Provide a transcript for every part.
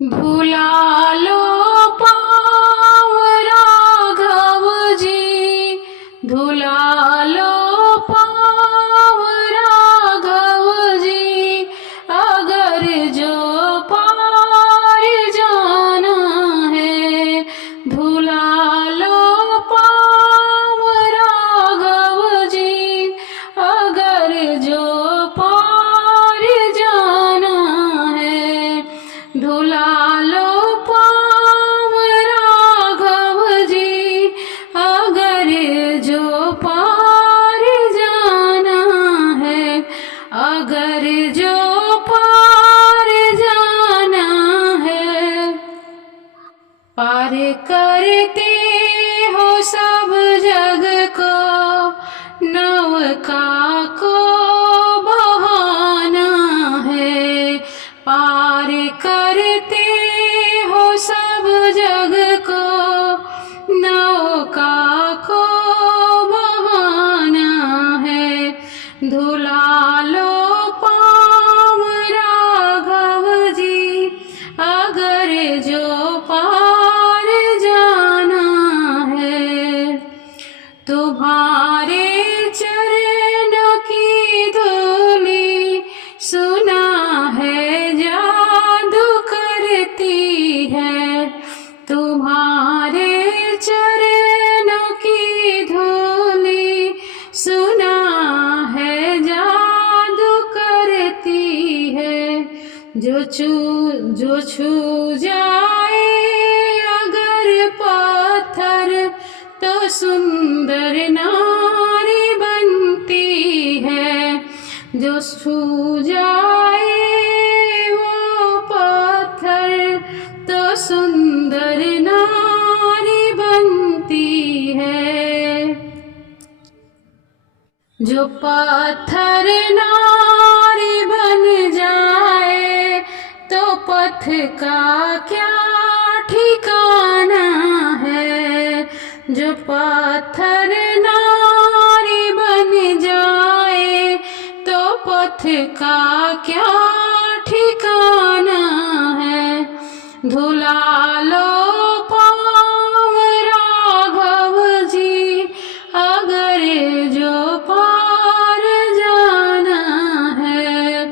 भुला लो पाँव राघव जी, भुला लो पाँव राघव जी, अगर जो पार जाना है। भुला लो पाँव राघव जी, अगर जो पार जाना है। भुला लो पाँव राघव जी, अगर जो पार जाना है। अगर जो पार जाना है। पार करते हो सब जग को, नौका को बहाना है। पार करते हो सब जग को, नौका को बहाना है। धुला लो पाँव राघव जी, अगर जो पार जाना है। तुम्हारे चरणों की धूली सुना है जादू करती है। तुम्हारे चरणों की धूली सुना है जादू करती है। जो छू जाए अगर पत्थर, तो सुंदर नारी बनती है। जो छू जाए वो पत्थर, तो सुंदर नारी बनती है। जो पत्थर नारी बन जाए, तो पथ का क्या ठिकाना है। जो पत्थर नारी बन जाए, तो पथ का क्या ठिकाना है। धुला लो पाँव राघव जी, अगर जो पार जाना है।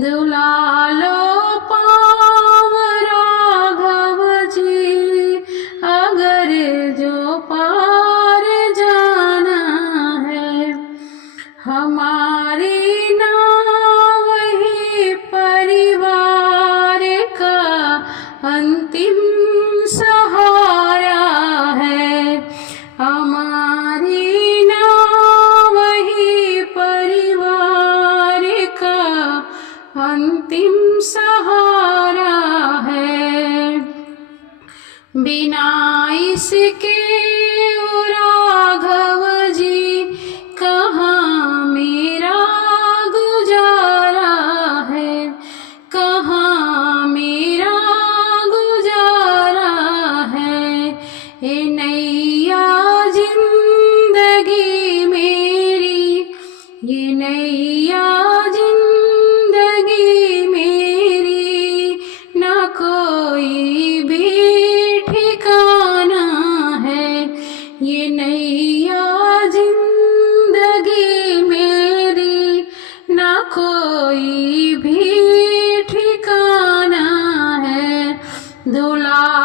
धुला लो पाँव राघव जी, अगर जो पार जाना है। हमारी नाव ही परिवार का अंतिम सहारा है। हमारी नाव ही परिवार का अंतिम सहारा है। बिना इसके ओ राघव जी, कहाँ मेरा गुजारा है। कहाँ मेरा गुजारा है। ए नैया जिंदगी मेरी, ये नैया जिंदगी मेरी, ना कोई भी ठिकाना है। ये नैया जिंदगी मेरी, ना कोई भी ठिकाना है। धुला